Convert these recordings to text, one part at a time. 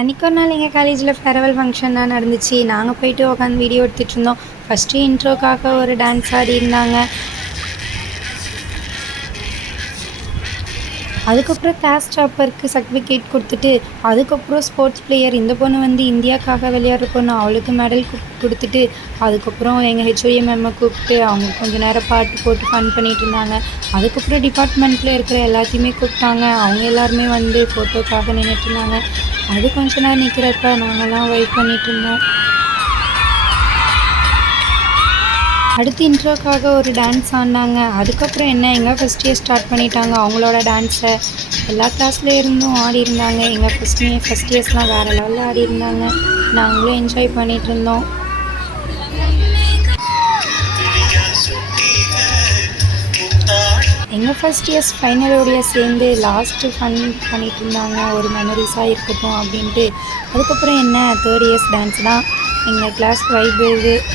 அன்றைக்கி ஒரு நாள் எங்கள் காலேஜில் ஃபேர்வெல் ஃபங்க்ஷன் தான் நடந்துச்சு. நாங்கள் போயிட்டு உட்காந்து வீடியோ எடுத்துகிட்டு இருந்தோம். ஃபஸ்ட்டு இன்ட்ரோக்காக ஒரு டான்ஸ் ஆடிருந்தாங்க. அதுக்கப்புறம் கிளாஸ் டாப்பருக்கு சர்டிஃபிகேட் கொடுத்துட்டு, அதுக்கப்புறம் ஸ்போர்ட்ஸ் பிளேயர் இந்த பொண்ணு வந்து இந்தியாவுக்காக விளையாடுற பொண்ணு, அவளுக்கு மெடல் கொடுத்துட்டு, அதுக்கப்புறம் எங்கள் ஹெச்ஓடி மேம்மை கூப்பிட்டு அவங்க கொஞ்சம் நேரம் பாட்டு போட்டு ஃபன் பண்ணிகிட்டு இருந்தாங்க. அதுக்கப்புறம் டிபார்ட்மெண்ட்டில் இருக்கிற எல்லாத்தையுமே கூப்பிட்டாங்க. அவங்க எல்லாருமே வந்து ஃபோட்டோக்காக நின்றுட்டு இருந்தாங்க. அது கொஞ்ச நேரம் நிற்கிறப்ப நாங்கள்லாம் வெயிட் பண்ணிகிட்டு இருந்தோம். அடுத்து இன்ட்ரோக்காக ஒரு டான்ஸ் ஆடினாங்க. அதுக்கப்புறம் எங்கள் ஃபஸ்ட் இயர் ஸ்டார்ட் பண்ணிட்டாங்க அவங்களோட டான்ஸை. எல்லா கிளாஸ்லேயும் இருந்தும் ஆடி இருந்தாங்க. எங்கள் ஃபஸ்ட் இயர்ஸ்லாம் வேறு லெவலில் ஆடி இருந்தாங்க. நாங்களும் என்ஜாய் பண்ணிகிட்டு இருந்தோம். எங்கள் ஃபஸ்ட் இயர்ஸ் ஃபைனலோடைய சேர்ந்து லாஸ்ட்டு ஃபன் பண்ணிகிட்டு இருந்தாங்க. ஒரு மெமரிஸாக இருக்கட்டும் அப்படின்ட்டு. அதுக்கப்புறம் தேர்ட் இயர்ஸ் டான்ஸ் தான் எங்கள் கிளாஸ் வைப்.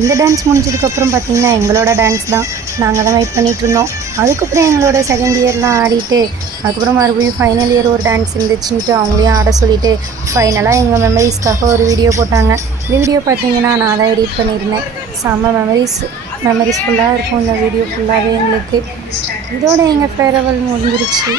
இந்த டான்ஸ் முடிஞ்சதுக்கப்புறம் பார்த்திங்கன்னா எங்களோட டான்ஸ் தான் நாங்கள் தான் வெயிட் பண்ணிகிட்ருந்தோம். அதுக்கப்புறம் எங்களோட செகண்ட் இயர்லாம் ஆடிட்டு, அதுக்கப்புறம் மறுபடியும் ஃபைனல் இயர் ஒரு டான்ஸ் இருந்துச்சுன்ட்டு அவங்களையும் ஆட சொல்லிவிட்டு ஃபைனலாக எங்கள் மெமரிஸ்க்காக ஒரு வீடியோ போட்டாங்க. இந்த வீடியோ பார்த்திங்கன்னா நான் தான் எடிட் பண்ணியிருந்தேன். செம்ம மெமரிஸ் ஃபுல்லாக இருக்கும் இந்த வீடியோ ஃபுல்லாகவே எங்களுக்கு. இதோட எங்கள் ஃபேர்வெல் முடிஞ்சிருச்சு.